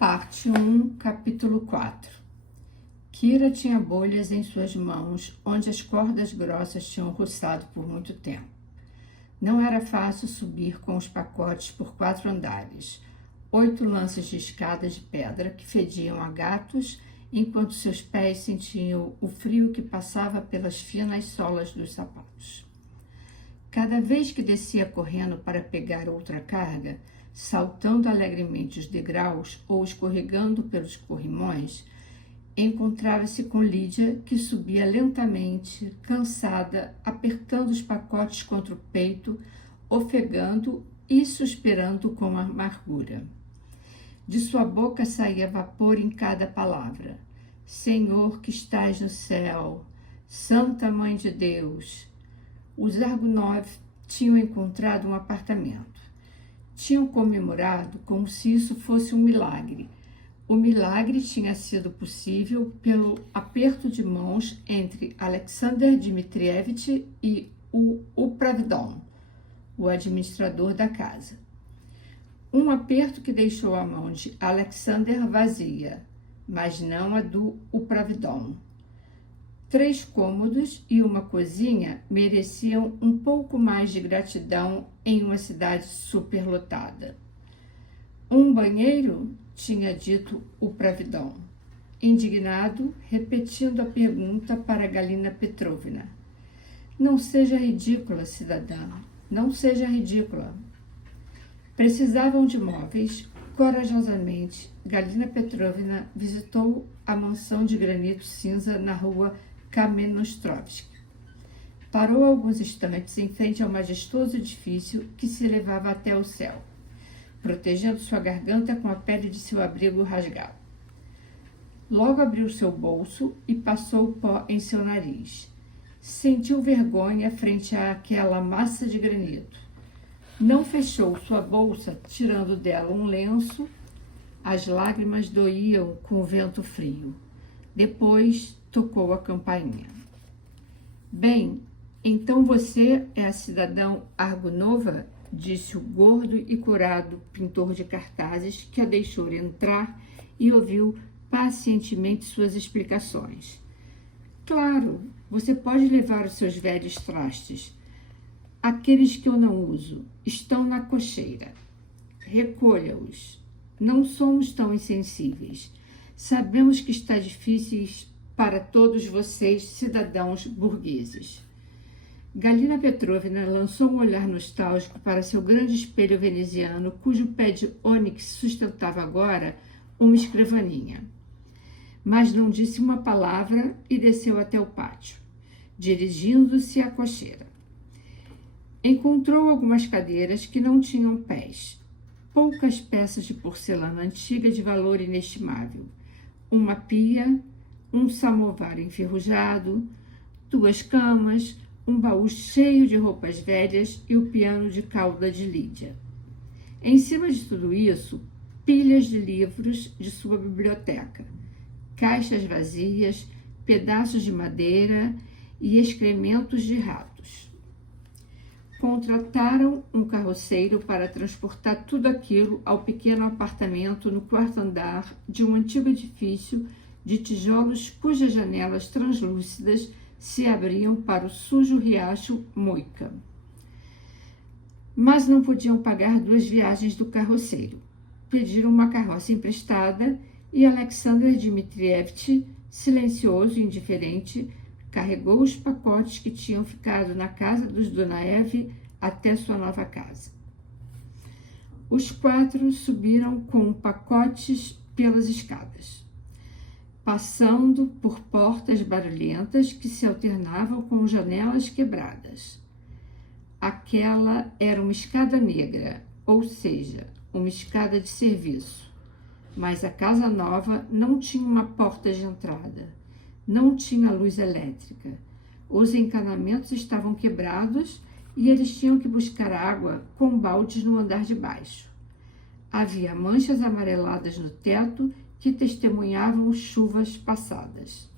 Parte 1, capítulo 4. Kira tinha bolhas em suas mãos, onde as cordas grossas tinham roçado por muito tempo. Não era fácil subir com os pacotes por 4 andares, 8 lances de escadas de pedra que fediam a gatos, enquanto seus pés sentiam o frio que passava pelas finas solas dos sapatos. Cada vez que descia correndo para pegar outra carga, saltando alegremente os degraus ou escorregando pelos corrimões, encontrava-se com Lídia, que subia lentamente, cansada, apertando os pacotes contra o peito, ofegando e suspirando com amargura. De sua boca saía vapor em cada palavra. Senhor que estás no céu, Santa Mãe de Deus. Os Argonov tinham encontrado um apartamento. Tinham comemorado como se isso fosse um milagre. O milagre tinha sido possível pelo aperto de mãos entre Alexander Dmitrievich e o Upravidon, o administrador da casa. Um aperto que deixou a mão de Alexander vazia, mas não a do Upravidon. 3 cômodos e uma cozinha mereciam um pouco mais de gratidão em uma cidade superlotada. Um banheiro, tinha dito o Pravidon, indignado, repetindo a pergunta para Galina Petrovna. Não seja ridícula, cidadã, não seja ridícula. Precisavam de móveis. Corajosamente, Galina Petrovna visitou a mansão de granito cinza na rua Kamenostrovsk. Parou alguns instantes em frente ao majestoso edifício que se elevava até o céu, protegendo sua garganta com a pele de seu abrigo rasgado. Logo abriu seu bolso e passou o pó em seu nariz. Sentiu vergonha frente àquela massa de granito. Não fechou sua bolsa, tirando dela um lenço. As lágrimas doíam com o vento frio. Depois tocou a campainha. Bem, então você é a cidadã Argonova? Disse o gordo e curado pintor de cartazes, que a deixou entrar e ouviu pacientemente suas explicações. Claro, você pode levar os seus velhos trastes. Aqueles que eu não uso estão na cocheira. Recolha-os. Não somos tão insensíveis. Sabemos que está difícil para todos vocês, cidadãos burgueses. Galina Petrovna lançou um olhar nostálgico para seu grande espelho veneziano, cujo pé de ônix sustentava agora uma escrivaninha. Mas não disse uma palavra e desceu até o pátio, dirigindo-se à cocheira. Encontrou algumas cadeiras que não tinham pés, poucas peças de porcelana antiga de valor inestimável, uma pia, um samovar enferrujado, 2 camas, um baú cheio de roupas velhas e o piano de cauda de Lídia. Em cima de tudo isso, pilhas de livros de sua biblioteca, caixas vazias, pedaços de madeira e excrementos de ratos. Contrataram um carroceiro para transportar tudo aquilo ao pequeno apartamento no 4º andar de um antigo edifício de tijolos cujas janelas translúcidas se abriam para o sujo riacho Moika. Mas não podiam pagar 2 viagens do carroceiro. Pediram uma carroça emprestada e Alexander Dmitrievich, silencioso e indiferente, carregou os pacotes que tinham ficado na casa dos Donaev até sua nova casa. Os 4 subiram com pacotes pelas escadas, passando por portas barulhentas que se alternavam com janelas quebradas. Aquela era uma escada negra, ou seja, uma escada de serviço. Mas a casa nova não tinha uma porta de entrada, não tinha luz elétrica. Os encanamentos estavam quebrados e eles tinham que buscar água com baldes no andar de baixo. Havia manchas amareladas no teto que testemunhavam chuvas passadas.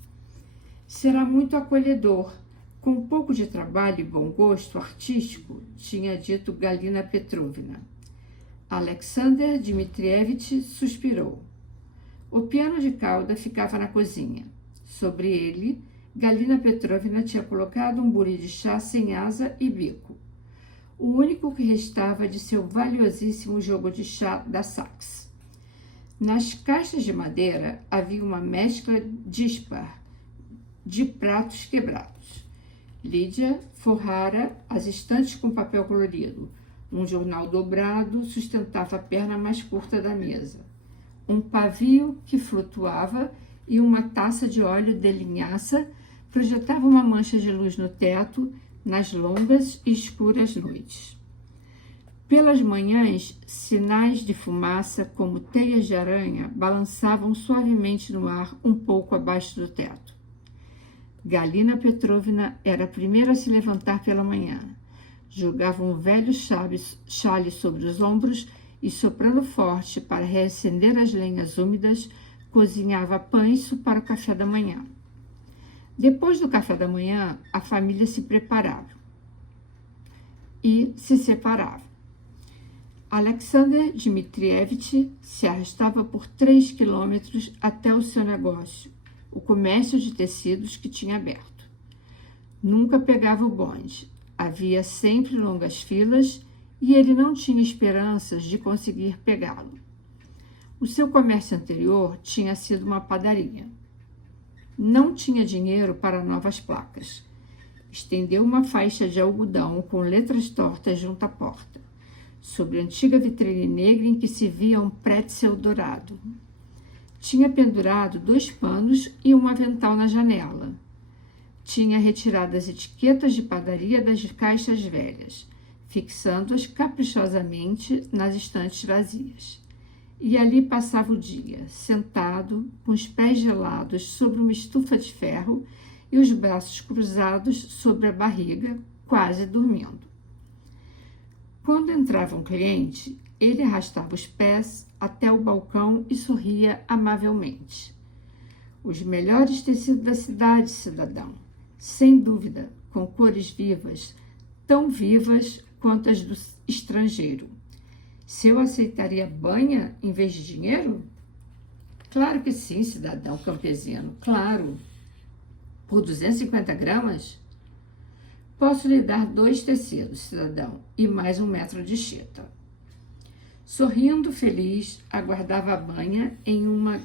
Será muito acolhedor, com um pouco de trabalho e bom gosto artístico, tinha dito Galina Petrovna. Alexander Dmitrievich suspirou. O piano de cauda ficava na cozinha. Sobre ele, Galina Petrovna tinha colocado um bule de chá sem asa e bico, o único que restava de seu valiosíssimo jogo de chá da Saxe. Nas caixas de madeira havia uma mescla dispar de pratos quebrados. Lídia forrara as estantes com papel colorido. Um jornal dobrado sustentava a perna mais curta da mesa. Um pavio que flutuava e uma taça de óleo de linhaça projetava uma mancha de luz no teto nas longas e escuras noites. Pelas manhãs, sinais de fumaça, como teias de aranha, balançavam suavemente no ar um pouco abaixo do teto. Galina Petrovna era a primeira a se levantar pela manhã. Jogava um velho chale sobre os ombros e, soprando forte para reacender as lenhas úmidas, cozinhava pães para o café da manhã. Depois do café da manhã, a família se preparava e se separava. Alexander Dmitrievich se arrastava por 3 quilômetros até o seu negócio, o comércio de tecidos que tinha aberto. Nunca pegava o bonde. Havia sempre longas filas e ele não tinha esperanças de conseguir pegá-lo. O seu comércio anterior tinha sido uma padaria. Não tinha dinheiro para novas placas. Estendeu uma faixa de algodão com letras tortas junto à porta, sobre a antiga vitrine negra em que se via um pretzel dourado. Tinha pendurado 2 panos e um avental na janela. Tinha retirado as etiquetas de padaria das caixas velhas, fixando-as caprichosamente nas estantes vazias. E ali passava o dia, sentado, com os pés gelados sobre uma estufa de ferro e os braços cruzados sobre a barriga, quase dormindo. Quando entrava um cliente, ele arrastava os pés até o balcão e sorria amavelmente. Os melhores tecidos da cidade, cidadão, sem dúvida, com cores vivas, tão vivas quanto as do estrangeiro. Se eu aceitaria banha em vez de dinheiro? Claro que sim, cidadão campesino, claro. Por 250 gramas? Posso lhe dar 2 tecidos, cidadão, e mais 1 metro de chita. Sorrindo feliz, aguardava a banha em uma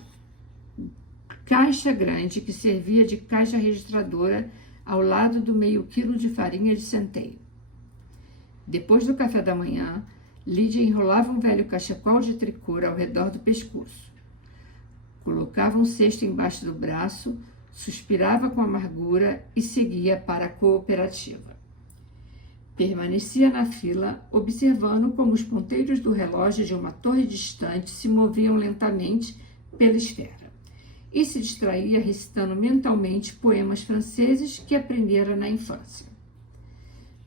caixa grande que servia de caixa registradora ao lado do meio quilo de farinha de centeio. Depois do café da manhã, Lídia enrolava um velho cachecol de tricô ao redor do pescoço. Colocava um cesto embaixo do braço, suspirava com amargura e seguia para a cooperativa. Permanecia na fila, observando como os ponteiros do relógio de uma torre distante se moviam lentamente pela esfera, e se distraía recitando mentalmente poemas franceses que aprendera na infância.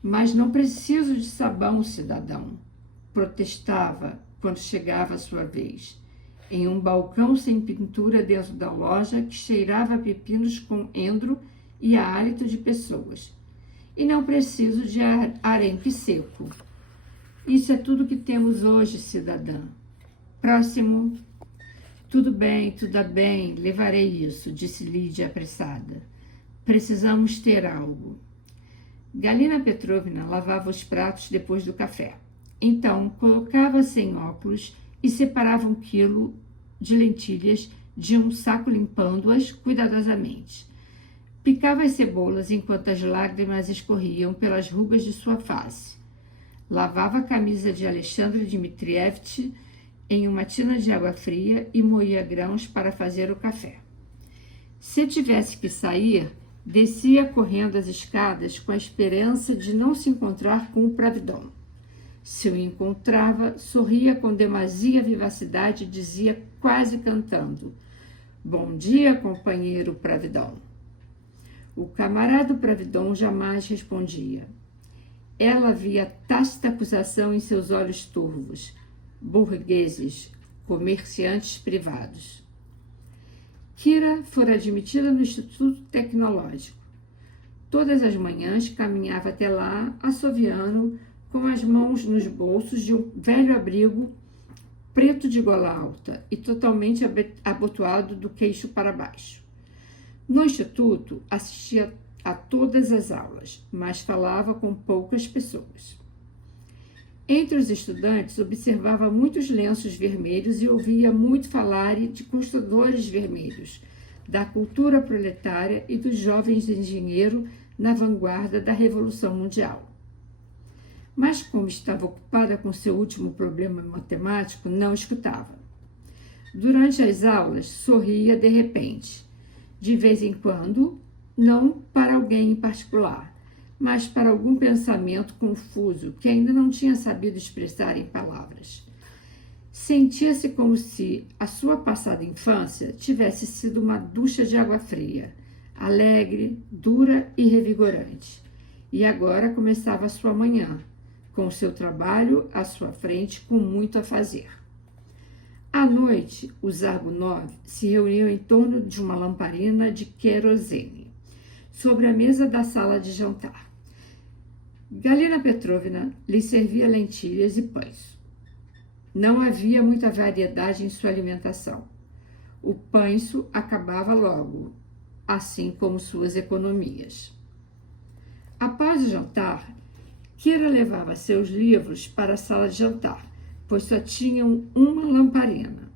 Mas não preciso de sabão, cidadão, protestava quando chegava a sua vez, em um balcão sem pintura dentro da loja que cheirava a pepinos com endro e a hálito de pessoas. E não preciso de arenque seco. Isso é tudo que temos hoje, cidadã. Próximo. Tudo bem, levarei isso, disse Lídia apressada. Precisamos ter algo. Galina Petrovna lavava os pratos depois do café. Então, colocava-se em óculos e separava 1 quilo de lentilhas de um saco limpando-as cuidadosamente. Picava as cebolas enquanto as lágrimas escorriam pelas rugas de sua face. Lavava a camisa de Alexandre Dmitrievich em uma tina de água fria e moía grãos para fazer o café. Se tivesse que sair, descia correndo as escadas com a esperança de não se encontrar com o Pravidon. Se o encontrava, sorria com demasia vivacidade e dizia, quase cantando, "Bom dia, companheiro Pravidon." O camarada Pravidon jamais respondia. Ela via tácita acusação em seus olhos turvos, burgueses, comerciantes privados. Kira fora admitida no Instituto Tecnológico. Todas as manhãs caminhava até lá, assoviando, com as mãos nos bolsos de um velho abrigo preto de gola alta e totalmente abotoado do queixo para baixo. No instituto, assistia a todas as aulas, mas falava com poucas pessoas. Entre os estudantes, observava muitos lenços vermelhos e ouvia muito falar de construtores vermelhos, da cultura proletária e dos jovens engenheiros na vanguarda da Revolução Mundial. Mas, como estava ocupada com seu último problema matemático, não escutava. Durante as aulas, sorria de repente, de vez em quando, não para alguém em particular, mas para algum pensamento confuso que ainda não tinha sabido expressar em palavras. Sentia-se como se a sua passada infância tivesse sido uma ducha de água fria, alegre, dura e revigorante. E agora começava a sua manhã, com o seu trabalho à sua frente, com muito a fazer. À noite, os Argonov se reuniam em torno de uma lamparina de querosene, sobre a mesa da sala de jantar. Galina Petrovna lhe servia lentilhas e pães. Não havia muita variedade em sua alimentação. O pães acabava logo, assim como suas economias. Após o jantar, Kira levava seus livros para a sala de jantar, pois só tinham uma lamparina.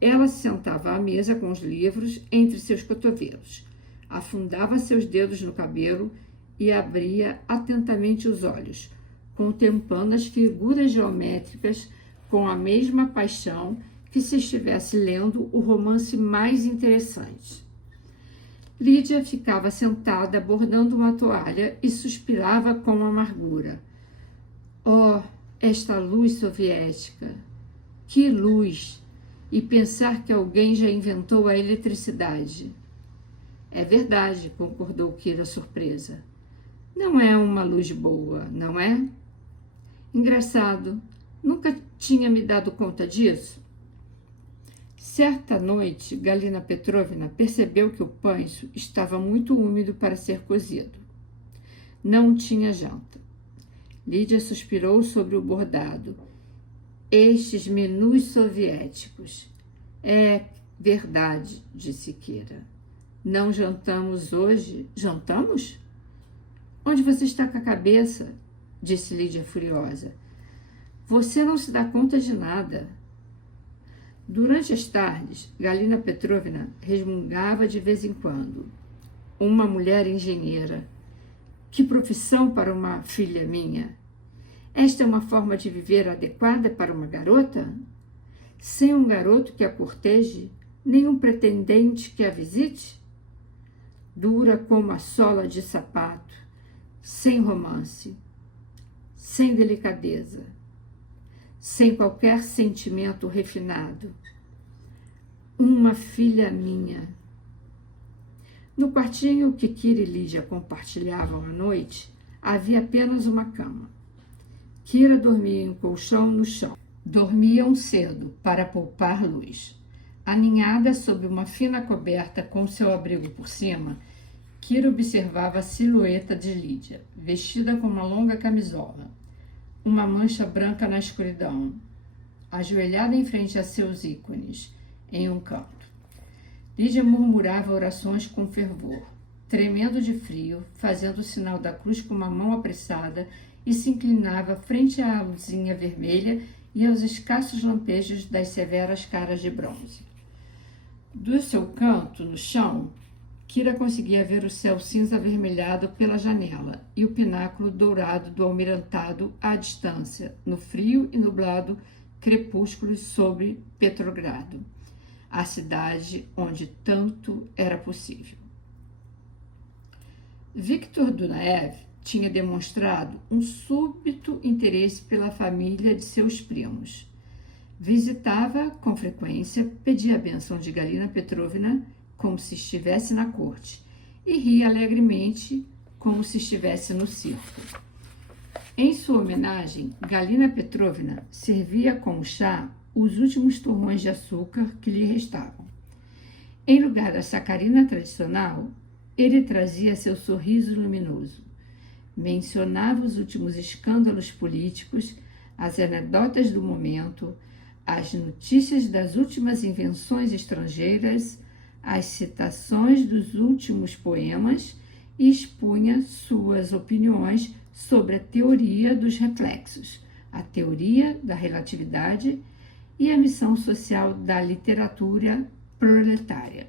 Ela se sentava à mesa com os livros entre seus cotovelos, afundava seus dedos no cabelo e abria atentamente os olhos, contemplando as figuras geométricas com a mesma paixão que se estivesse lendo o romance mais interessante. Lídia ficava sentada bordando uma toalha e suspirava com amargura. Oh, esta luz soviética! Que luz! E pensar que alguém já inventou a eletricidade. É verdade, concordou Kira surpresa. Não é uma luz boa, não é? Engraçado, nunca tinha me dado conta disso. Certa noite, Galina Petrovna percebeu que o pães estava muito úmido para ser cozido. Não tinha janta. Lídia suspirou sobre o bordado. Estes menus soviéticos. É verdade, disse Kira. Não jantamos hoje. Jantamos? Onde você está com a cabeça? Disse Lídia furiosa. Você não se dá conta de nada. Durante as tardes, Galina Petrovna resmungava de vez em quando. Uma mulher engenheira. Que profissão para uma filha minha! Esta é uma forma de viver adequada para uma garota? Sem um garoto que a corteje, nem um pretendente que a visite? Dura como a sola de sapato, sem romance, sem delicadeza, sem qualquer sentimento refinado. Uma filha minha. No quartinho que Kira e Lídia compartilhavam à noite, havia apenas uma cama. Kira dormia em um colchão no chão. Dormiam cedo, para poupar luz. Aninhada sob uma fina coberta com seu abrigo por cima, Kira observava a silhueta de Lídia, vestida com uma longa camisola, uma mancha branca na escuridão, ajoelhada em frente a seus ícones, em um canto. Lídia murmurava orações com fervor, tremendo de frio, fazendo o sinal da cruz com uma mão apressada e se inclinava frente à luzinha vermelha e aos escassos lampejos das severas caras de bronze. Do seu canto, no chão, Kira conseguia ver o céu cinza avermelhado pela janela e o pináculo dourado do almirantado à distância, no frio e nublado crepúsculo sobre Petrogrado, a cidade onde tanto era possível. Viktor Dunaev tinha demonstrado um súbito interesse pela família de seus primos. Visitava com frequência, pedia a bênção de Galina Petrovna como se estivesse na corte e ria alegremente como se estivesse no circo. Em sua homenagem, Galina Petrovna servia com chá os últimos torrões de açúcar que lhe restavam. Em lugar da sacarina tradicional, ele trazia seu sorriso luminoso. Mencionava os últimos escândalos políticos, as anedotas do momento, as notícias das últimas invenções estrangeiras, as citações dos últimos poemas e expunha suas opiniões sobre a teoria dos reflexos, a teoria da relatividade e a missão social da literatura proletária.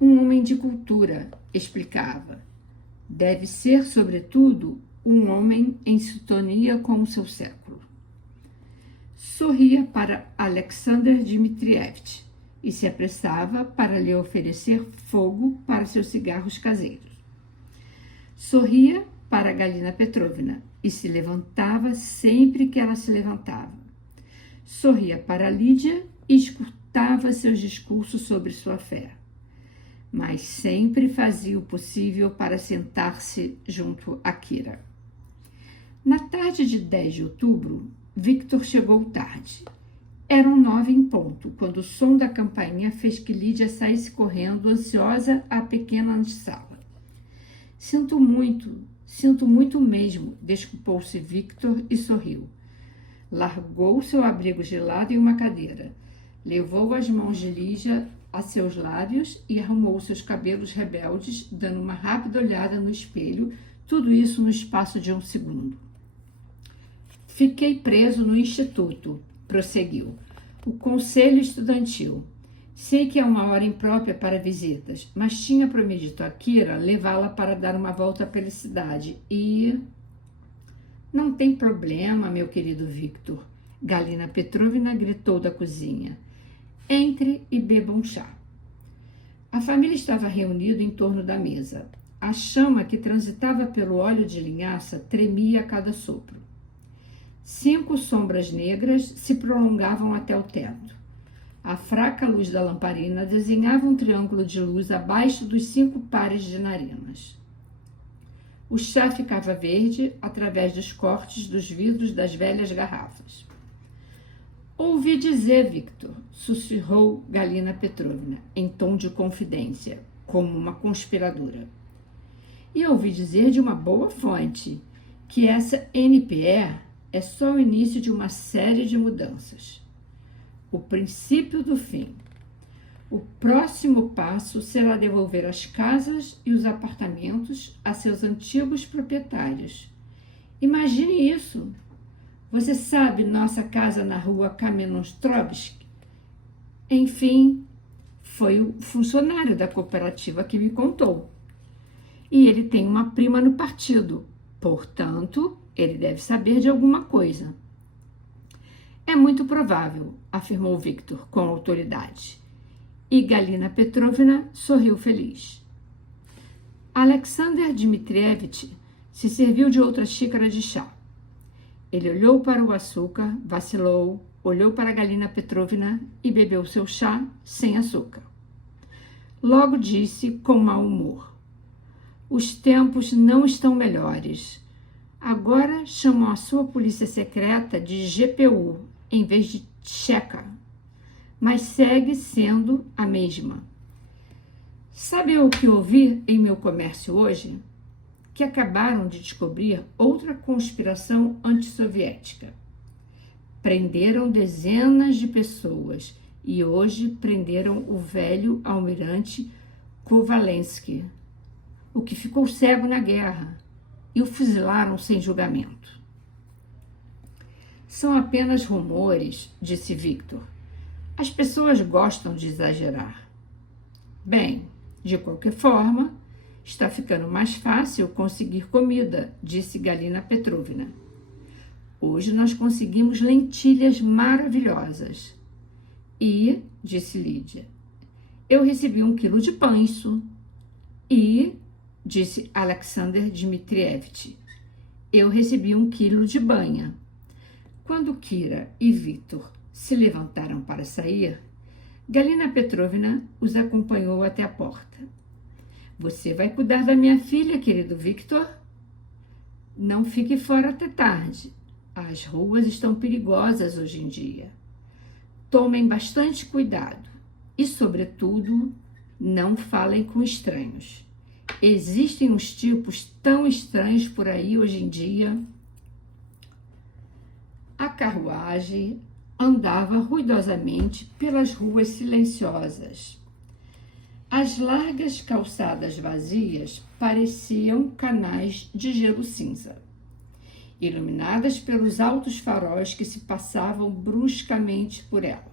Um homem de cultura, explicava, deve ser, sobretudo, um homem em sintonia com o seu século. Sorria para Alexander Dmitrievich e se apressava para lhe oferecer fogo para seus cigarros caseiros. Sorria para Galina Petrovna e se levantava sempre que ela se levantava. Sorria para Lídia e escutava seus discursos sobre sua fé. Mas sempre fazia o possível para sentar-se junto a Kira. Na tarde de 10 de outubro, Victor chegou tarde. Eram 9 em ponto, quando o som da campainha fez que Lídia saísse correndo, ansiosa, à pequena antessala. Sinto muito mesmo, desculpou-se Victor e sorriu. Largou seu abrigo gelado em uma cadeira, levou as mãos de Lídia a seus lábios e arrumou seus cabelos rebeldes, dando uma rápida olhada no espelho, tudo isso no espaço de 1 segundo. Fiquei preso no instituto, prosseguiu. O conselho estudantil. Sei que é uma hora imprópria para visitas, mas tinha prometido a Kira levá-la para dar uma volta pela cidade e... Não tem problema, meu querido Victor. Galina Petrovna gritou da cozinha. Entre e beba um chá. A família estava reunida em torno da mesa. A chama que transitava pelo óleo de linhaça tremia a cada sopro. 5 sombras negras se prolongavam até o teto. A fraca luz da lamparina desenhava um triângulo de luz abaixo dos 5 pares de narinas. O chá ficava verde através dos cortes dos vidros das velhas garrafas. Ouvi dizer, Victor, sussurrou Galina Petrovna, em tom de confidência, como uma conspiradora. E ouvi dizer de uma boa fonte que essa NPE é só o início de uma série de mudanças. O princípio do fim. O próximo passo será devolver as casas e os apartamentos a seus antigos proprietários. Imagine isso! Você sabe nossa casa na rua Kamenostrovsk? Enfim, foi o funcionário da cooperativa que me contou. E ele tem uma prima no partido, portanto, ele deve saber de alguma coisa. É muito provável, afirmou Victor com autoridade. E Galina Petrovna sorriu feliz. Alexander Dmitrievich se serviu de outra xícara de chá. Ele olhou para o açúcar, vacilou, olhou para Galina Petrovna e bebeu seu chá sem açúcar. Logo disse com mau humor. Os tempos não estão melhores. Agora chamam a sua polícia secreta de GPU em vez de Tcheca, mas segue sendo a mesma. Sabe o que ouvi em meu comércio hoje? Que acabaram de descobrir outra conspiração antissoviética. Prenderam dezenas de pessoas e hoje prenderam o velho almirante Kovalensky, o que ficou cego na guerra, e o fuzilaram sem julgamento. São apenas rumores, disse Victor. As pessoas gostam de exagerar. Bem, de qualquer forma, está ficando mais fácil conseguir comida, disse Galina Petrovna. Hoje nós conseguimos lentilhas maravilhosas. E, disse Lídia, eu recebi 1 quilo de pães. E, disse Alexander Dmitrievich, eu recebi 1 quilo de banha. Quando Kira e Victor se levantaram para sair, Galina Petrovna os acompanhou até a porta. Você vai cuidar da minha filha, querido Victor? Não fique fora até tarde. As ruas estão perigosas hoje em dia. Tomem bastante cuidado e, sobretudo, não falem com estranhos. Existem uns tipos tão estranhos por aí hoje em dia. A carruagem andava ruidosamente pelas ruas silenciosas. As largas calçadas vazias pareciam canais de gelo cinza, iluminadas pelos altos faróis que se passavam bruscamente por ela.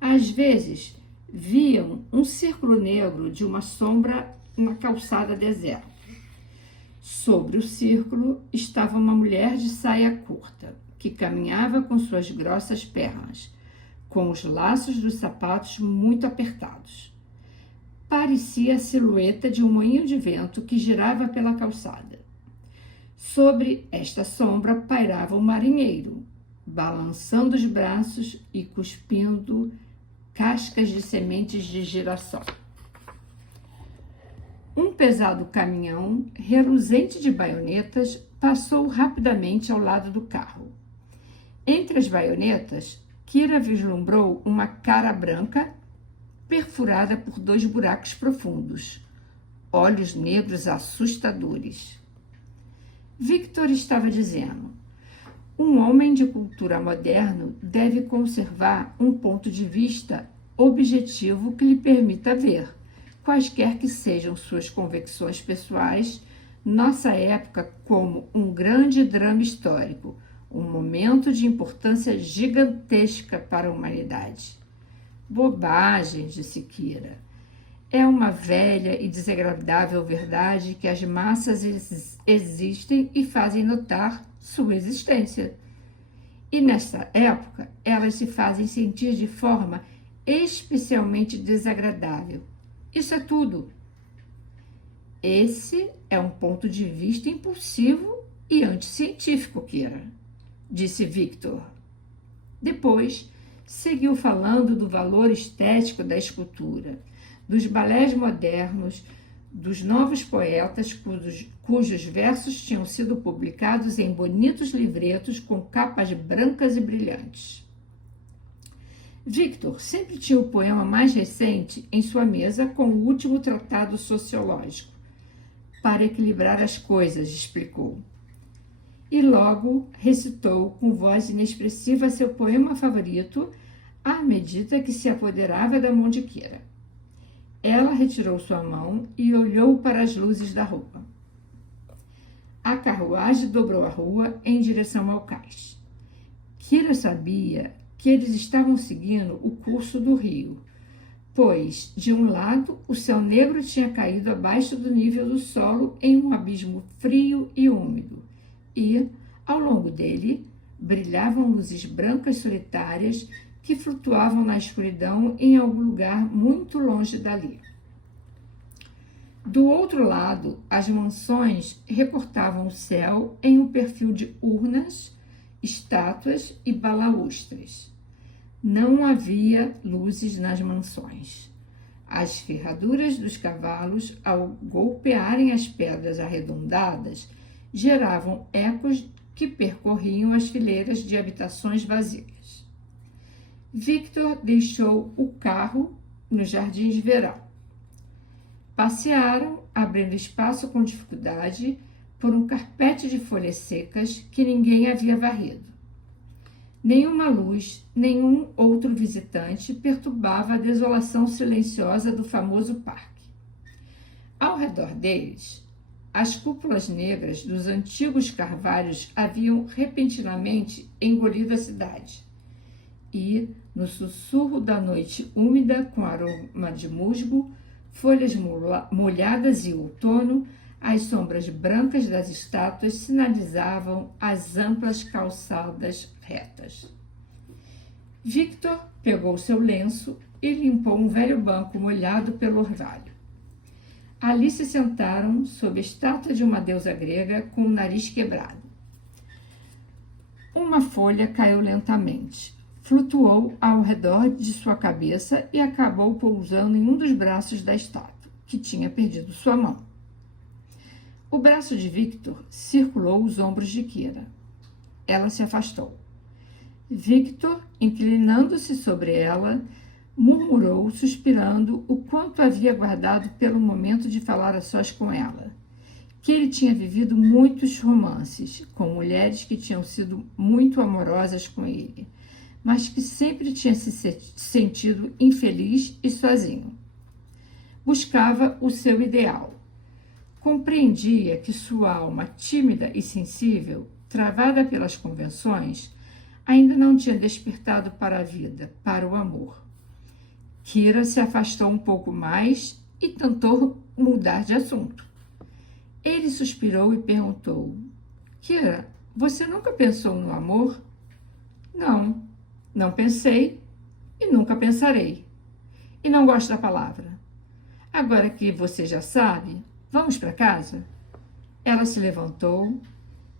Às vezes, viam um círculo negro de uma sombra na calçada deserta. Sobre o círculo estava uma mulher de saia curta, que caminhava com suas grossas pernas, com os laços dos sapatos muito apertados. Parecia a silhueta de um moinho de vento que girava pela calçada. Sobre esta sombra pairava um marinheiro, balançando os braços e cuspindo cascas de sementes de girassol. Um pesado caminhão, reluzente de baionetas, passou rapidamente ao lado do carro. Entre as baionetas, Kira vislumbrou uma cara branca, perfurada por 2 buracos profundos, olhos negros assustadores. Victor estava dizendo: um homem de cultura moderno deve conservar um ponto de vista objetivo que lhe permita ver, quaisquer que sejam suas convicções pessoais, nossa época como um grande drama histórico, um momento de importância gigantesca para a humanidade. Bobagem, disse Kira. É uma velha e desagradável verdade que as massas existem e fazem notar sua existência. E nesta época, elas se fazem sentir de forma especialmente desagradável. Isso é tudo. Esse é um ponto de vista impulsivo e anticientífico, Kira, disse Victor. Depois, seguiu falando do valor estético da escultura, dos balés modernos, dos novos poetas cujos versos tinham sido publicados em bonitos livretos com capas brancas e brilhantes. Victor sempre tinha o poema mais recente em sua mesa com o último tratado sociológico, para equilibrar as coisas, explicou. E logo recitou com voz inexpressiva seu poema favorito à medida que se apoderava da mão de Kira. Ela retirou sua mão e olhou para as luzes da rua. A carruagem dobrou a rua em direção ao cais. Kira sabia que eles estavam seguindo o curso do rio, pois, de um lado, o céu negro tinha caído abaixo do nível do solo em um abismo frio e úmido, e, ao longo dele, brilhavam luzes brancas solitárias que flutuavam na escuridão em algum lugar muito longe dali. Do outro lado, as mansões recortavam o céu em um perfil de urnas, estátuas e balaústres. Não havia luzes nas mansões. As ferraduras dos cavalos, ao golpearem as pedras arredondadas, geravam ecos que percorriam as fileiras de habitações vazias. Victor deixou o carro no jardim de verão. Passearam, abrindo espaço com dificuldade, por um carpete de folhas secas que ninguém havia varrido. Nenhuma luz, nenhum outro visitante perturbava a desolação silenciosa do famoso parque. Ao redor deles, as cúpulas negras dos antigos carvalhos haviam repentinamente engolido a cidade. E, no sussurro da noite úmida com aroma de musgo, folhas molhadas e outono, as sombras brancas das estátuas sinalizavam as amplas calçadas retas. Victor pegou seu lenço e limpou um velho banco molhado pelo orvalho. Ali se sentaram sob a estátua de uma deusa grega com o nariz quebrado. Uma folha caiu lentamente, flutuou ao redor de sua cabeça e acabou pousando em um dos braços da estátua, que tinha perdido sua mão. O braço de Victor circulou os ombros de Kira. Ela se afastou. Victor, inclinando-se sobre ela, murmurou, suspirando, o quanto havia guardado pelo momento de falar a sós com ela. Que ele tinha vivido muitos romances com mulheres que tinham sido muito amorosas com ele, mas que sempre tinha se sentido infeliz e sozinho. Buscava o seu ideal. Compreendia que sua alma tímida e sensível, travada pelas convenções, ainda não tinha despertado para a vida, para o amor. Kira se afastou um pouco mais e tentou mudar de assunto. Ele suspirou e perguntou: Kira, você nunca pensou no amor? Não, não pensei e nunca pensarei. E não gosto da palavra. Agora que você já sabe, vamos para casa? Ela se levantou.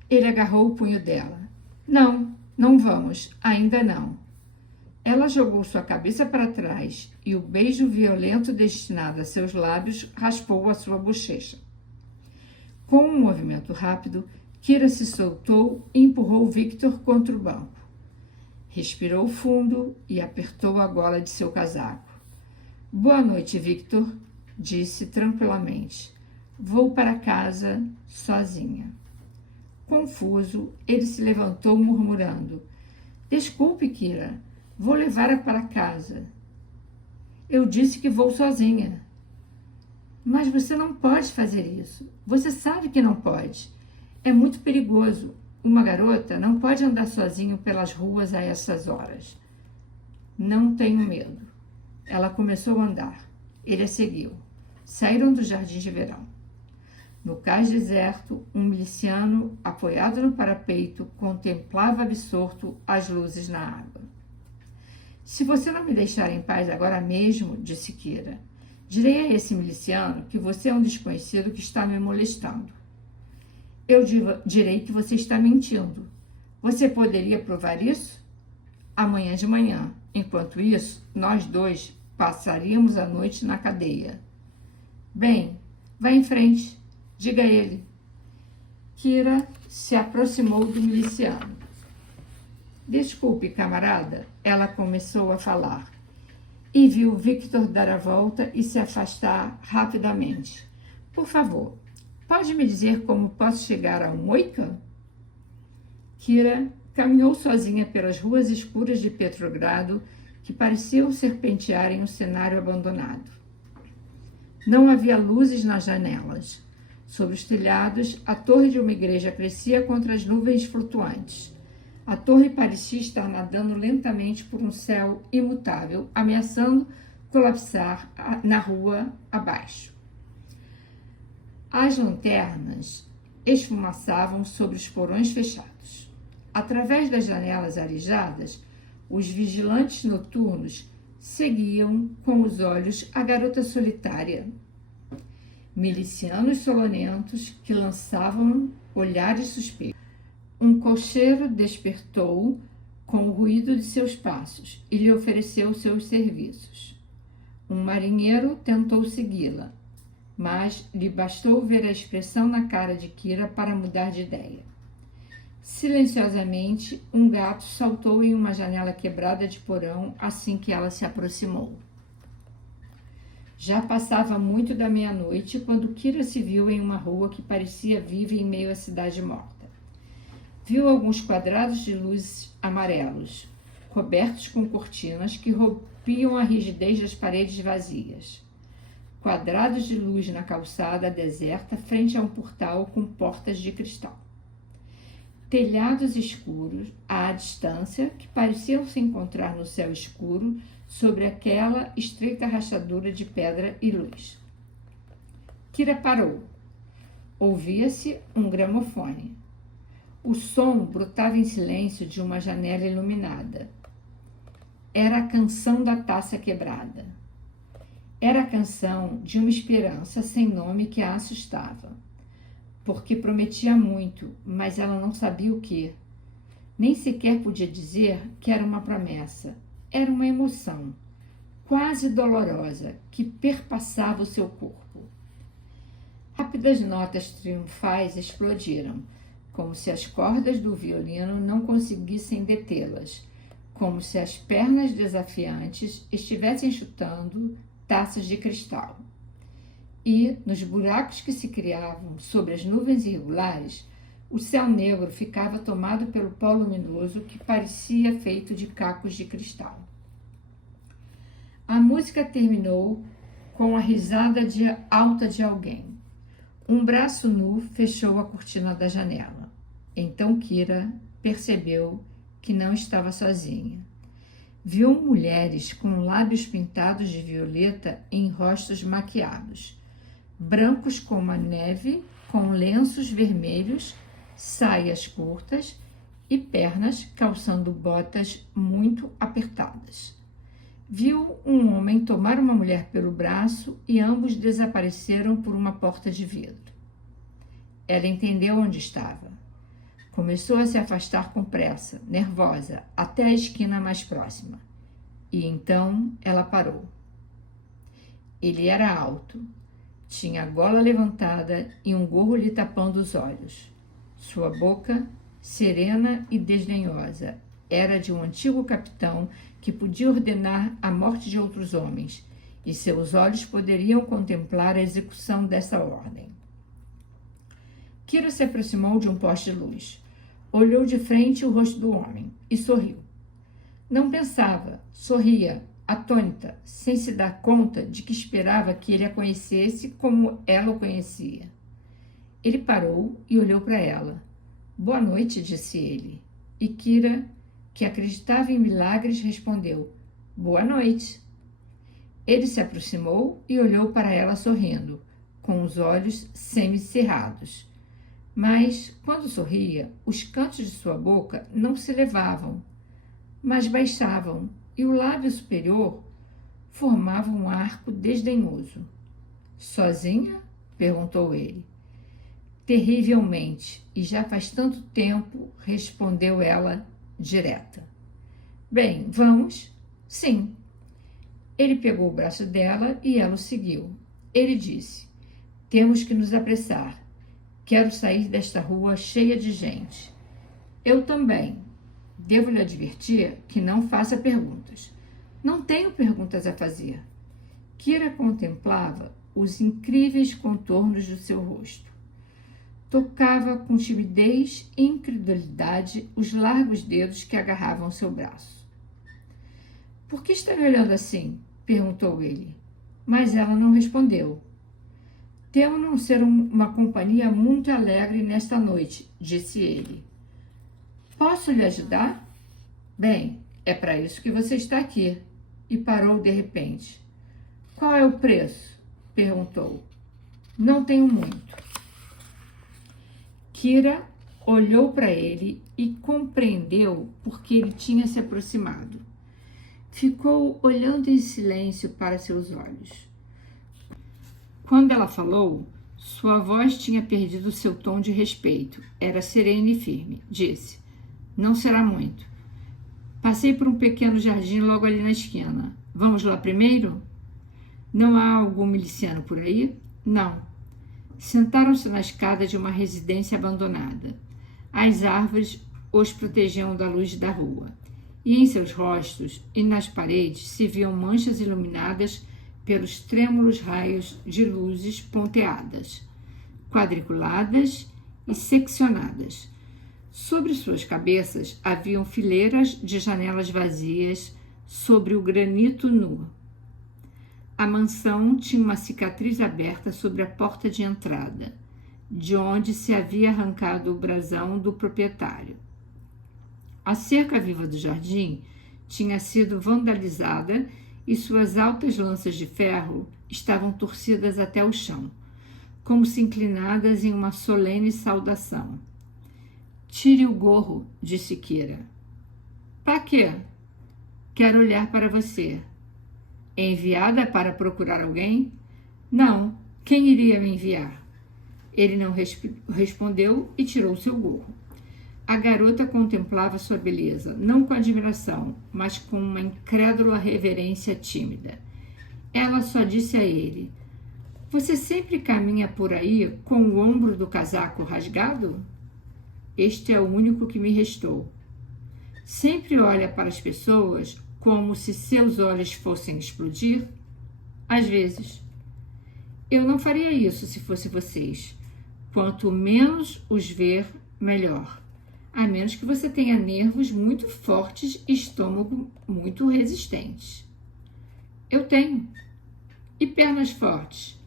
Ele agarrou o punho dela. Não, não vamos, ainda não. Ela jogou sua cabeça para trás e o beijo violento destinado a seus lábios raspou a sua bochecha. Com um movimento rápido, Kira se soltou e empurrou Victor contra o banco. Respirou fundo e apertou a gola de seu casaco. Boa noite, Victor, disse tranquilamente. Vou para casa sozinha. Confuso, ele se levantou murmurando. Desculpe, Kira, vou levá-la para casa. Eu disse que vou sozinha. Mas você não pode fazer isso. Você sabe que não pode. É muito perigoso. Uma garota não pode andar sozinha pelas ruas a essas horas. Não tenho medo. Ela começou a andar. Ele a seguiu. Saíram do jardim de verão. No cais deserto, um miliciano, apoiado no parapeito, contemplava absorto as luzes na água. Se você não me deixar em paz agora mesmo, disse Kira, direi a esse miliciano que você é um desconhecido que está me molestando. Eu direi que você está mentindo. Você poderia provar isso? Amanhã de manhã. Enquanto isso, nós dois passaríamos a noite na cadeia. Bem, vá em frente. Diga a ele. Kira se aproximou do miliciano. Desculpe, camarada, ela começou a falar. E viu Victor dar a volta e se afastar rapidamente. Por favor, pode me dizer como posso chegar a Moika? Kira caminhou sozinha pelas ruas escuras de Petrogrado que pareciam serpentear em um cenário abandonado. Não havia luzes nas janelas. Sobre os telhados, a torre de uma igreja crescia contra as nuvens flutuantes. A torre parecia estar nadando lentamente por um céu imutável, ameaçando colapsar na rua abaixo. As lanternas esfumaçavam sobre os porões fechados. Através das janelas arejadas, os vigilantes noturnos seguiam com os olhos a garota solitária. Milicianos sonolentos que lançavam olhares suspeitos. Um cocheiro despertou com o ruído de seus passos e lhe ofereceu seus serviços. Um marinheiro tentou segui-la, mas lhe bastou ver a expressão na cara de Kira para mudar de ideia. Silenciosamente, um gato saltou em uma janela quebrada de porão assim que ela se aproximou. Já passava muito da meia-noite quando Kira se viu em uma rua que parecia viva em meio à cidade morta. Viu alguns quadrados de luz amarelos, cobertos com cortinas que rompiam a rigidez das paredes vazias. Quadrados de luz na calçada deserta frente a um portal com portas de cristal. Telhados escuros à distância que pareciam se encontrar no céu escuro sobre aquela estreita rachadura de pedra e luz. Kira parou. Ouvia-se um gramofone. O som brotava em silêncio de uma janela iluminada. Era a canção da taça quebrada. Era a canção de uma esperança sem nome que a assustava, porque prometia muito, mas ela não sabia o que. Nem sequer podia dizer que era uma promessa. Era uma emoção, quase dolorosa, que perpassava o seu corpo. Rápidas notas triunfais explodiram, como se as cordas do violino não conseguissem detê-las, como se as pernas desafiantes estivessem chutando taças de cristal. E, nos buracos que se criavam sobre as nuvens irregulares, O céu negro ficava tomado pelo pó luminoso que parecia feito de cacos de cristal. A música terminou com a risada alta de alguém. Um braço nu fechou a cortina da janela. Então Kira percebeu que não estava sozinha. Viu mulheres com lábios pintados de violeta em rostos maquiados, brancos como a neve, com lenços vermelhos, saias curtas e pernas calçando botas muito apertadas. Viu um homem tomar uma mulher pelo braço e ambos desapareceram por uma porta de vidro. Ela entendeu onde estava. Começou a se afastar com pressa, nervosa, até a esquina mais próxima. E então ela parou. Ele era alto, tinha a gola levantada e um gorro lhe tapando os olhos. Sua boca, serena e desdenhosa, era de um antigo capitão que podia ordenar a morte de outros homens, e seus olhos poderiam contemplar a execução dessa ordem. Kira se aproximou de um poste de luz. Olhou de frente o rosto do homem e sorriu. Não pensava, sorria, atônita, sem se dar conta de que esperava que ele a conhecesse como ela o conhecia. Ele parou e olhou para ela. Boa noite, disse ele. E Kira, que acreditava em milagres, respondeu, boa noite. Ele se aproximou e olhou para ela sorrindo, com os olhos semicerrados. Mas, quando sorria, os cantos de sua boca não se elevavam, mas baixavam, e o lábio superior formava um arco desdenhoso. Sozinha? Perguntou ele. Terrivelmente, e já faz tanto tempo, respondeu ela direta. Bem, vamos? Sim. Ele pegou o braço dela e ela o seguiu. Ele disse, temos que nos apressar. Quero sair desta rua cheia de gente. Eu também. Devo lhe advertir que não faça perguntas. Não tenho perguntas a fazer. Kira contemplava os incríveis contornos do seu rosto. Tocava com timidez e incredulidade os largos dedos que agarravam seu braço. Por que está me olhando assim? Perguntou ele. Mas ela não respondeu. Temo não ser uma companhia muito alegre nesta noite, disse ele. Posso lhe ajudar? Bem, é para isso que você está aqui. E parou de repente. Qual é o preço? Perguntou. Não tenho muito. Kira olhou para ele e compreendeu por que ele tinha se aproximado. Ficou olhando em silêncio para seus olhos. Quando ela falou, sua voz tinha perdido seu tom de respeito. Era serena e firme. Disse, não será muito. Passei por um pequeno jardim logo ali na esquina. Vamos lá primeiro? Não há algum miliciano por aí? Não. Sentaram-se na escada de uma residência abandonada. As árvores os protegiam da luz da rua. E em seus rostos e nas paredes se viam manchas iluminadas pelos trêmulos raios de luzes ponteadas, quadriculadas e seccionadas. Sobre suas cabeças haviam fileiras de janelas vazias sobre o granito nu. A mansão tinha uma cicatriz aberta sobre a porta de entrada, de onde se havia arrancado o brasão do proprietário. A cerca viva do jardim tinha sido vandalizada e suas altas lanças de ferro estavam torcidas até o chão, como se inclinadas em uma solene saudação. Tire o gorro, disse Kira. Para quê? Quero olhar para você. É enviada para procurar alguém? Não. Quem iria me enviar? Ele não respondeu e tirou seu gorro. A garota contemplava sua beleza, não com admiração, mas com uma incrédula reverência tímida. Ela só disse a ele, você sempre caminha por aí com o ombro do casaco rasgado? Este é o único que me restou. Sempre olha para as pessoas como se seus olhos fossem explodir? Às vezes. Eu não faria isso se fosse vocês. Quanto menos os ver, melhor, a menos que você tenha nervos muito fortes e estômago muito resistentes. Eu tenho. E pernas fortes.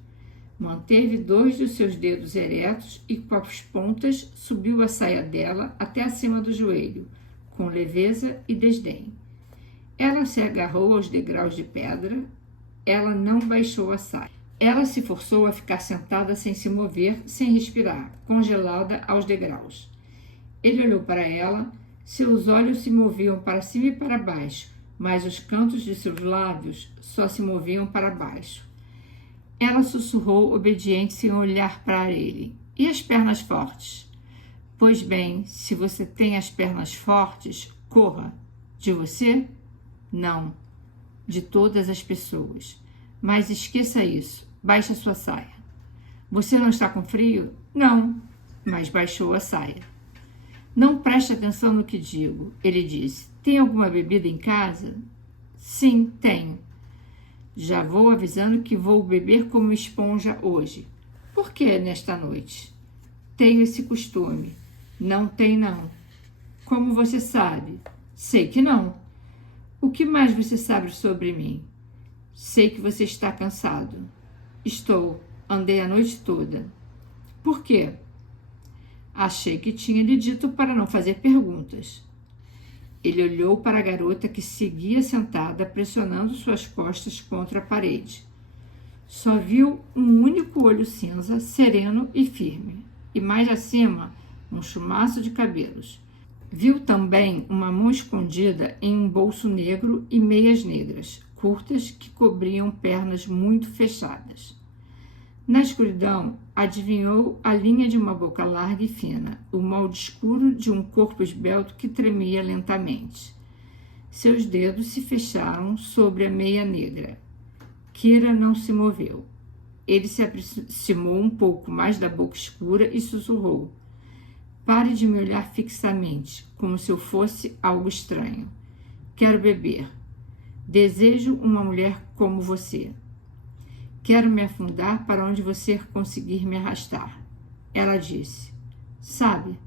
Manteve 2 dos seus dedos eretos e com as pontas subiu a saia dela até acima do joelho, com leveza e desdém. Ela se agarrou aos degraus de pedra. Ela não baixou a saia. Ela se forçou a ficar sentada sem se mover, sem respirar, congelada aos degraus. Ele olhou para ela. Seus olhos se moviam para cima e para baixo, mas os cantos de seus lábios só se moviam para baixo. Ela sussurrou, obediente, sem olhar para ele. E as pernas fortes? Pois bem, se você tem as pernas fortes, corra. De você? Não. De todas as pessoas. Mas esqueça isso. Baixe a sua saia. Você não está com frio? Não. Mas baixou a saia. Não preste atenção no que digo, ele disse. Tem alguma bebida em casa? Sim, tenho. Já vou avisando que vou beber como esponja hoje. Por que nesta noite? Tenho esse costume. Não tem, não. Como você sabe? Sei que não. O que mais você sabe sobre mim? Sei que você está cansado. Estou. Andei a noite toda. Por quê? Achei que tinha lhe dito para não fazer perguntas. Ele olhou para a garota que seguia sentada, pressionando suas costas contra a parede. Só viu um único olho cinza, sereno e firme, e mais acima, um chumaço de cabelos. Viu também uma mão escondida em um bolso negro e meias negras, curtas, que cobriam pernas muito fechadas. Na escuridão, adivinhou a linha de uma boca larga e fina, o molde escuro de um corpo esbelto que tremia lentamente. Seus dedos se fecharam sobre a meia negra. Kira não se moveu. Ele se aproximou um pouco mais da boca escura e sussurrou. Pare de me olhar fixamente, como se eu fosse algo estranho. Quero beber. Desejo uma mulher como você. Quero me afundar para onde você conseguir me arrastar. Ela disse. Sabe,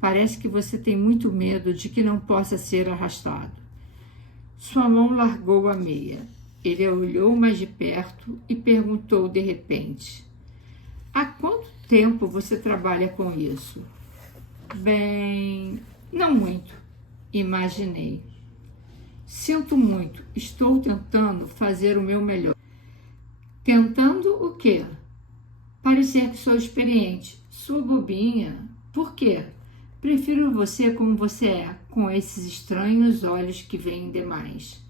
parece que você tem muito medo de que não possa ser arrastado. Sua mão largou a meia. Ele a olhou mais de perto e perguntou de repente. Há quanto tempo você trabalha com isso? Bem, não muito. Imaginei. Sinto muito. Estou tentando fazer o meu melhor. Tentando o quê? Parecer que sou experiente. Sua bobinha. Por quê? Prefiro você como você é, com esses estranhos olhos que veem demais.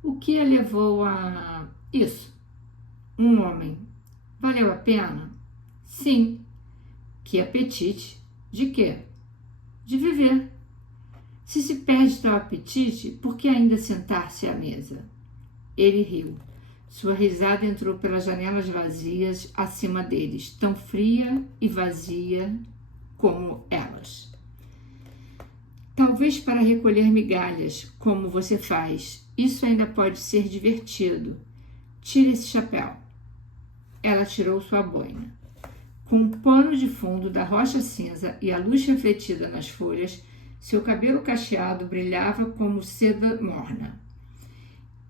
O que a levou a isso? Um homem. Valeu a pena? Sim. Que apetite. De quê? De viver. Se se perde tal apetite, por que ainda sentar-se à mesa? Ele riu. Sua risada entrou pelas janelas vazias acima deles, tão fria e vazia como elas. Talvez para recolher migalhas, como você faz. Isso ainda pode ser divertido. Tire esse chapéu. Ela tirou sua boina. Com um pano de fundo da rocha cinza e a luz refletida nas folhas, seu cabelo cacheado brilhava como seda morna.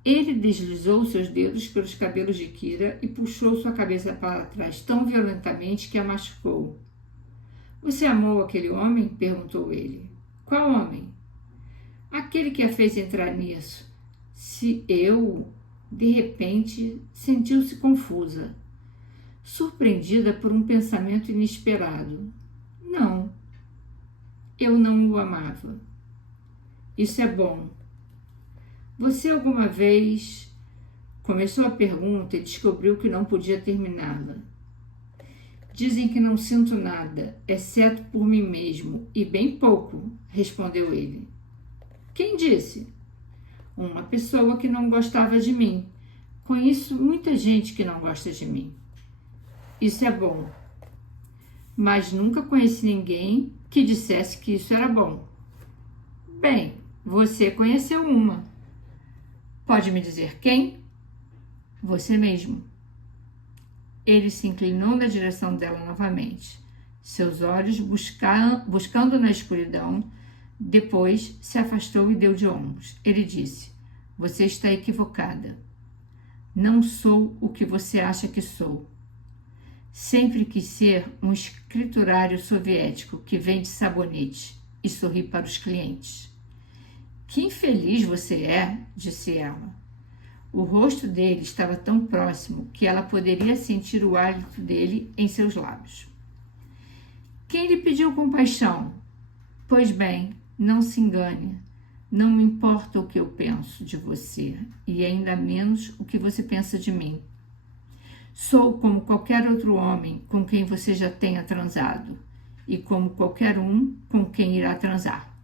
Ele deslizou seus dedos pelos cabelos de Kira e puxou sua cabeça para trás tão violentamente que a machucou. Você amou aquele homem? Perguntou ele. Qual homem? Aquele que a fez entrar nisso. De repente, sentiu-se confusa, surpreendida por um pensamento inesperado. Não, eu não o amava. Isso é bom. Você alguma vez... Começou a pergunta e descobriu que não podia terminá-la. Dizem que não sinto nada, exceto por mim mesmo, e bem pouco, respondeu ele. Quem disse? Uma pessoa que não gostava de mim. Conheço muita gente que não gosta de mim. Isso é bom. Mas nunca conheci ninguém que dissesse que isso era bom. Bem, você conheceu uma. Pode me dizer quem? Você mesmo. Ele se inclinou na direção dela novamente. seus olhos buscando na escuridão. Depois se afastou e deu de ombros. Ele disse: você está equivocada. Não sou o que você acha que sou. Sempre quis ser um escriturário soviético que vende sabonete e sorri para os clientes. Que infeliz você é, disse ela. O rosto dele estava tão próximo que ela poderia sentir o hálito dele em seus lábios. Quem lhe pediu compaixão? Pois bem, não se engane. Não me importa o que eu penso de você, e ainda menos o que você pensa de mim. Sou como qualquer outro homem com quem você já tenha transado, e como qualquer um com quem irá transar.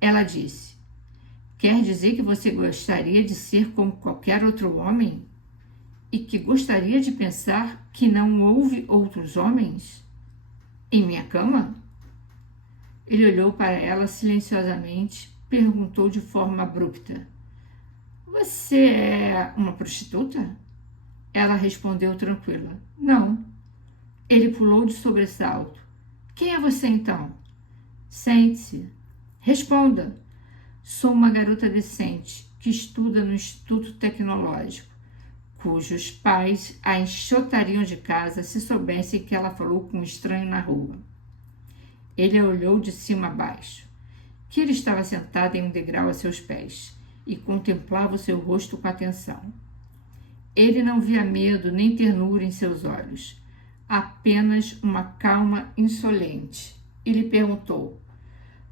Ela disse: quer dizer que você gostaria de ser como qualquer outro homem? E que gostaria de pensar que não houve outros homens? Em minha cama? Ele olhou para ela silenciosamente, perguntou de forma abrupta: você é uma prostituta? Ela respondeu tranquila: não. Ele pulou de sobressalto: quem é você então? Sente-se. Responda. Sou uma garota decente que estuda no Instituto Tecnológico, cujos pais a enxotariam de casa se soubessem que ela falou com um estranho na rua. Ele a olhou de cima a baixo. Kira estava sentada em um degrau a seus pés e contemplava o seu rosto com atenção. Ele não via medo nem ternura em seus olhos, apenas uma calma insolente. E lhe perguntou: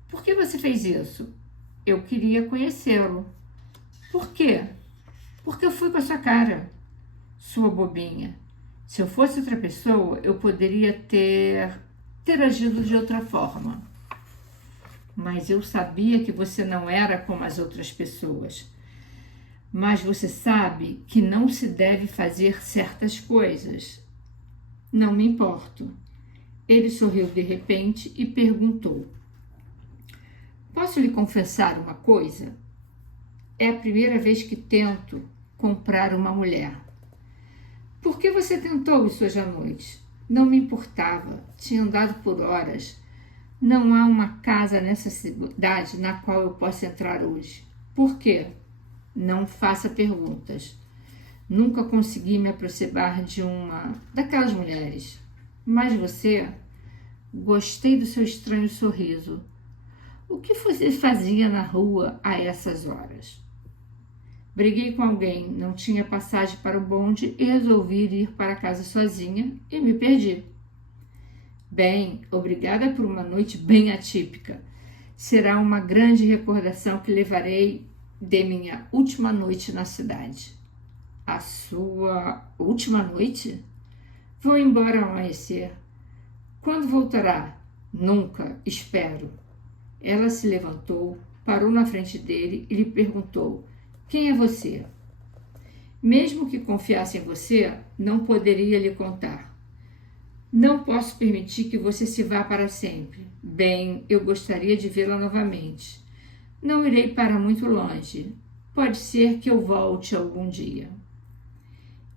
por que você fez isso? Eu queria conhecê-lo. Por quê? Porque eu fui com a sua cara. Sua bobinha. Se eu fosse outra pessoa, eu poderia ter agido de outra forma. Mas eu sabia que você não era como as outras pessoas. Mas você sabe que não se deve fazer certas coisas. Não me importo. Ele sorriu de repente e perguntou: posso lhe confessar uma coisa? É a primeira vez que tento comprar uma mulher. Por que você tentou isso hoje à noite? Não me importava. Tinha andado por horas. Não há uma casa nessa cidade na qual eu possa entrar hoje. Por quê? Não faça perguntas. Nunca consegui me aproximar de uma daquelas mulheres. Mas você... Gostei do seu estranho sorriso. O que você fazia na rua a essas horas? Briguei com alguém, não tinha passagem para o bonde e resolvi ir para casa sozinha e me perdi. Bem, obrigada por uma noite bem atípica. Será uma grande recordação que levarei de minha última noite na cidade. A sua última noite? Vou embora ao amanhecer. Quando voltará? Nunca, espero. Ela se levantou, parou na frente dele e lhe perguntou: quem é você? Mesmo que confiasse em você, não poderia lhe contar. Não posso permitir que você se vá para sempre. Bem, eu gostaria de vê-la novamente. Não irei para muito longe. Pode ser que eu volte algum dia.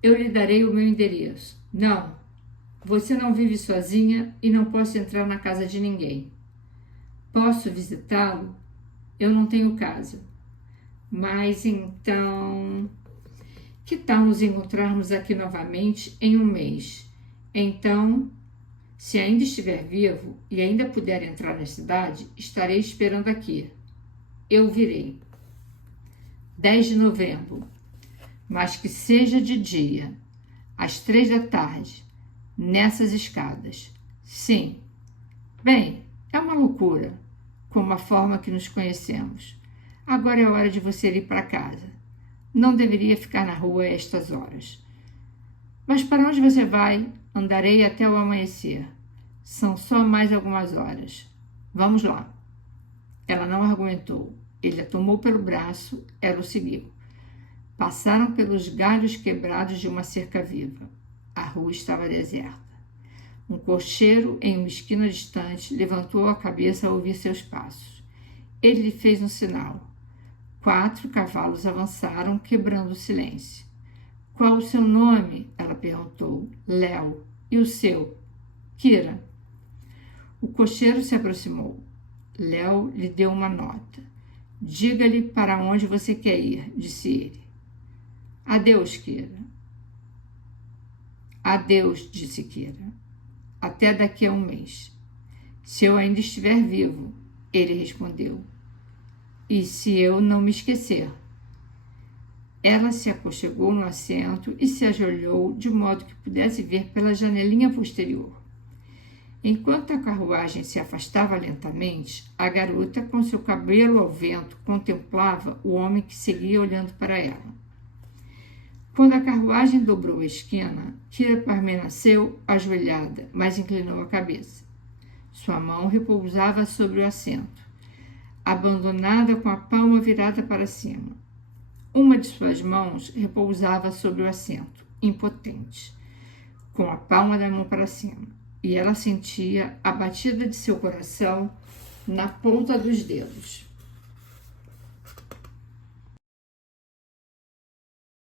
Eu lhe darei o meu endereço. Não, você não vive sozinha e não posso entrar na casa de ninguém. Posso visitá-lo? Eu não tenho casa. Mas então... Que tal nos encontrarmos aqui novamente em um mês? Então, se ainda estiver vivo e ainda puder entrar na cidade, estarei esperando aqui. Eu virei. 10 de novembro. Mas que seja de dia, às 3 da tarde, nessas escadas. Sim. Bem, é uma loucura, como a forma que nos conhecemos. Agora é hora de você ir para casa. Não deveria ficar na rua a estas horas. Mas para onde você vai? Andarei até o amanhecer. São só mais algumas horas. Vamos lá. Ela não argumentou. Ele a tomou pelo braço, ela o seguiu. Passaram pelos galhos quebrados de uma cerca viva. A rua estava deserta. Um cocheiro, em uma esquina distante, levantou a cabeça ao ouvir seus passos. Ele lhe fez um sinal. 4 cavalos avançaram, quebrando o silêncio. Qual o seu nome? Ela perguntou. Léo. E o seu? Kira. O cocheiro se aproximou. Léo lhe deu uma nota. Diga-lhe para onde você quer ir, disse ele. Adeus, Kira. Adeus, disse Kira. Até daqui a um mês. Se eu ainda estiver vivo, ele respondeu. E se eu não me esquecer? Ela se aconchegou no assento e se ajoelhou de modo que pudesse ver pela janelinha posterior. Enquanto a carruagem se afastava lentamente, a garota, com seu cabelo ao vento, contemplava o homem que seguia olhando para ela. Quando a carruagem dobrou a esquina, Kira permaneceu ajoelhada, mas inclinou a cabeça. Sua mão repousava sobre o assento, abandonada com a palma virada para cima. Uma de suas mãos repousava sobre o assento, impotente, com a palma da mão para cima, e ela sentia a batida de seu coração na ponta dos dedos.